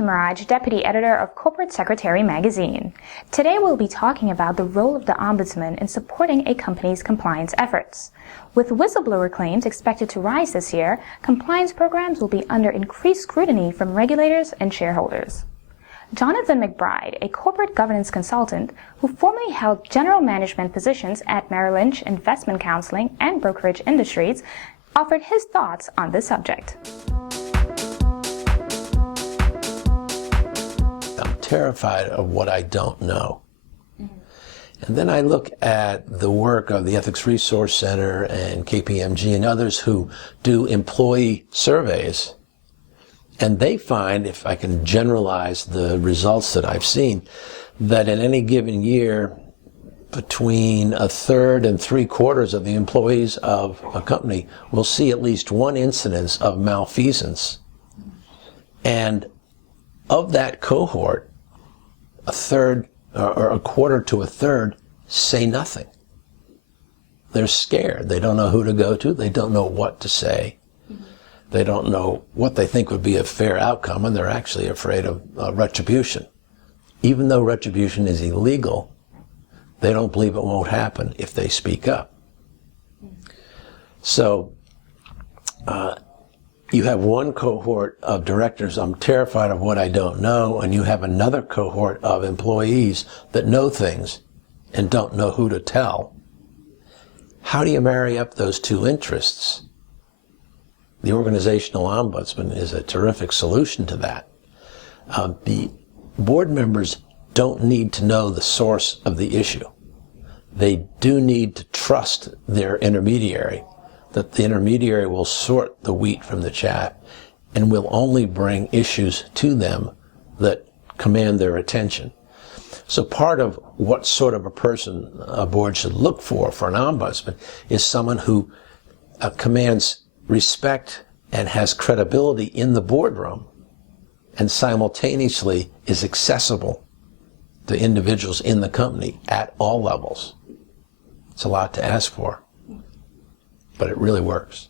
Aarti Maharaj, Deputy Editor of Corporate Secretary magazine. Today we'll be talking about the role of the Ombudsman in supporting a company's compliance efforts. With whistleblower claims expected to rise this year, compliance programs will be under increased scrutiny from regulators and shareholders. Jon McBride, a corporate governance consultant who formerly held general management positions at Merrill Lynch Investment Counseling and Brokerage Industries, offered his thoughts on this subject. I'm terrified of what I don't know. And then I look at the work of the Ethics Resource Center and KPMG and others who do employee surveys. And they find, if I can generalize the results that I've seen, that in any given year, between a third and three-quarters of the employees of a company will see at least one incidence of malfeasance. And of that cohort, a third or a quarter to a third say nothing. They're scared. They don't know who to go to. They don't know what to say. They don't know what they think would be a fair outcome, and they're actually afraid of retribution. Even though retribution is illegal, they don't believe it won't happen if they speak up. So you have one cohort of directors, I'm terrified of what I don't know, and you have another cohort of employees that know things and don't know who to tell. How do you marry up those two interests? The organizational ombudsman is a terrific solution to that. The board members don't need to know the source of the issue. They do need to trust their intermediary, that the intermediary will sort the wheat from the chaff and will only bring issues to them that command their attention. So part of what sort of a person a board should look for an ombudsman is someone who commands respect and has credibility in the boardroom and simultaneously is accessible to individuals in the company at all levels. It's a lot to ask for, but it really works.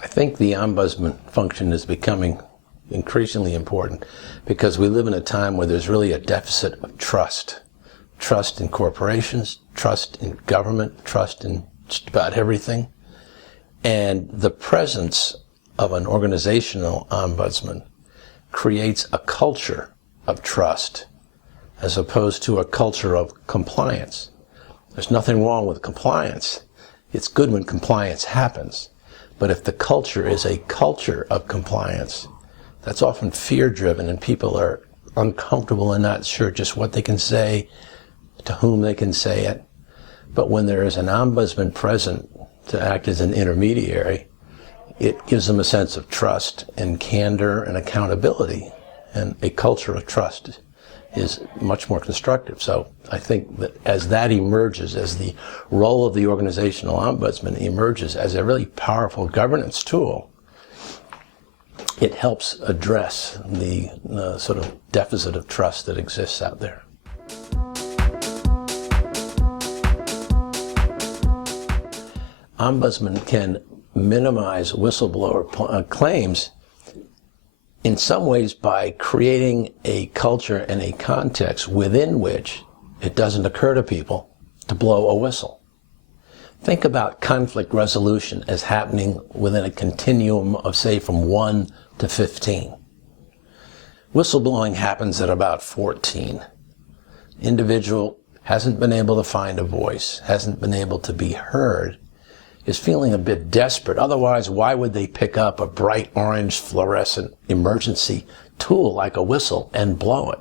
I think the ombudsman function is becoming increasingly important because we live in a time where there's really a deficit of trust. Trust in corporations, trust in government, trust in just about everything. And the presence of an organizational ombudsman creates a culture of trust as opposed to a culture of compliance. There's nothing wrong with compliance. It's good when compliance happens. But if the culture is a culture of compliance, that's often fear-driven and people are uncomfortable and not sure just what they can say, to whom they can say it. But when there is an ombudsman present to act as an intermediary, it gives them a sense of trust and candor and accountability. And a culture of trust is much more constructive. So I think that as that emerges, as the role of the organizational ombudsman emerges as a really powerful governance tool, it helps address the sort of deficit of trust that exists out there. Ombudsman can minimize whistleblower claims in some ways by creating a culture and a context within which it doesn't occur to people to blow a whistle. Think about conflict resolution as happening within a continuum of, say, from 1 to 15. Whistleblowing happens at about 14. Individual hasn't been able to find a voice, hasn't been able to be heard, is feeling a bit desperate. Otherwise, why would they pick up a bright orange fluorescent emergency tool like a whistle and blow it?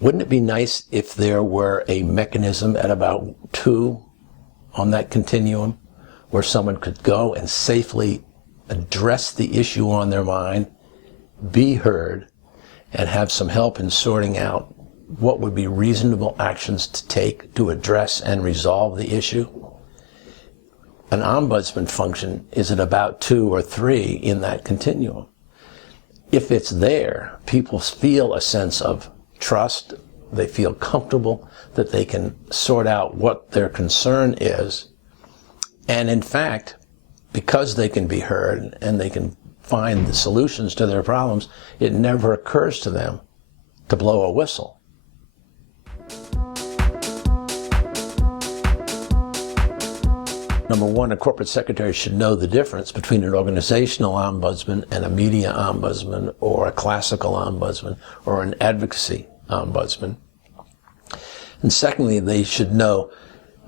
Wouldn't it be nice if there were a mechanism at about 2 on that continuum where someone could go and safely address the issue on their mind, be heard, and have some help in sorting out what would be reasonable actions to take to address and resolve the issue? An ombudsman function is at about 2 or 3 in that continuum. If it's there, people feel a sense of trust. They feel comfortable that they can sort out what their concern is And in fact, because they can be heard and they can find the solutions to their problems, it never occurs to them to blow a whistle. Number one, a corporate secretary should know the difference between an organizational ombudsman and a media ombudsman or a classical ombudsman or an advocacy ombudsman. And secondly, they should know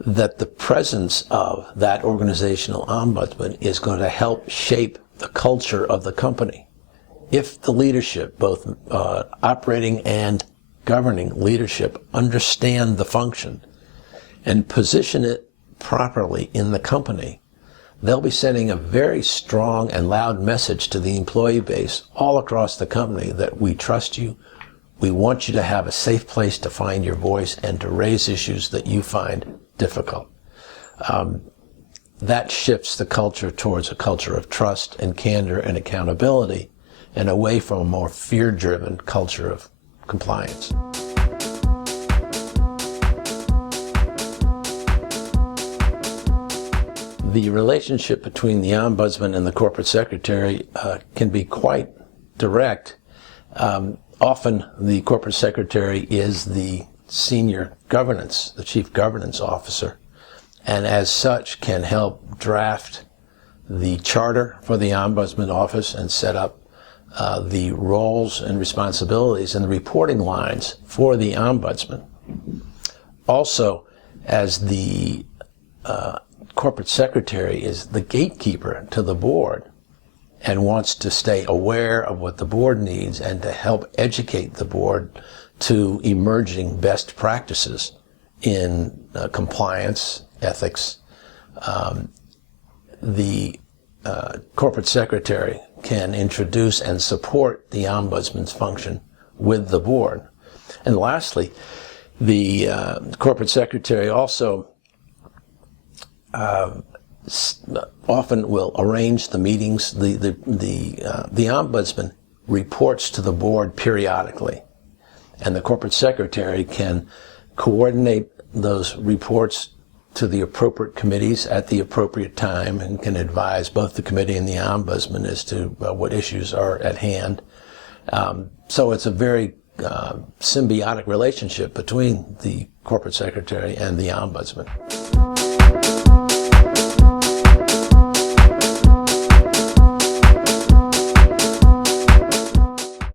that the presence of that organizational ombudsman is going to help shape the culture of the company. If the leadership, both operating and governing leadership, understand the function and position it properly in the company, they'll be sending a very strong and loud message to the employee base all across the company that we trust you, we want you to have a safe place to find your voice and to raise issues that you find difficult. That shifts the culture towards a culture of trust and candor and accountability and away from a more fear-driven culture of compliance. The relationship between the ombudsman and the corporate secretary can be quite direct. Often the corporate secretary is the senior governance, the chief governance officer, and as such can help draft the charter for the ombudsman office and set up the roles and responsibilities and the reporting lines for the ombudsman. Also, as the corporate secretary is the gatekeeper to the board and wants to stay aware of what the board needs and to help educate the board to emerging best practices in compliance, ethics. The corporate secretary can introduce and support the ombudsman's function with the board. And lastly, the corporate secretary also often will arrange the meetings. The ombudsman reports to the board periodically, and the corporate secretary can coordinate those reports to the appropriate committees at the appropriate time and can advise both the committee and the ombudsman as to what issues are at hand. So it's a very symbiotic relationship between the corporate secretary and the ombudsman.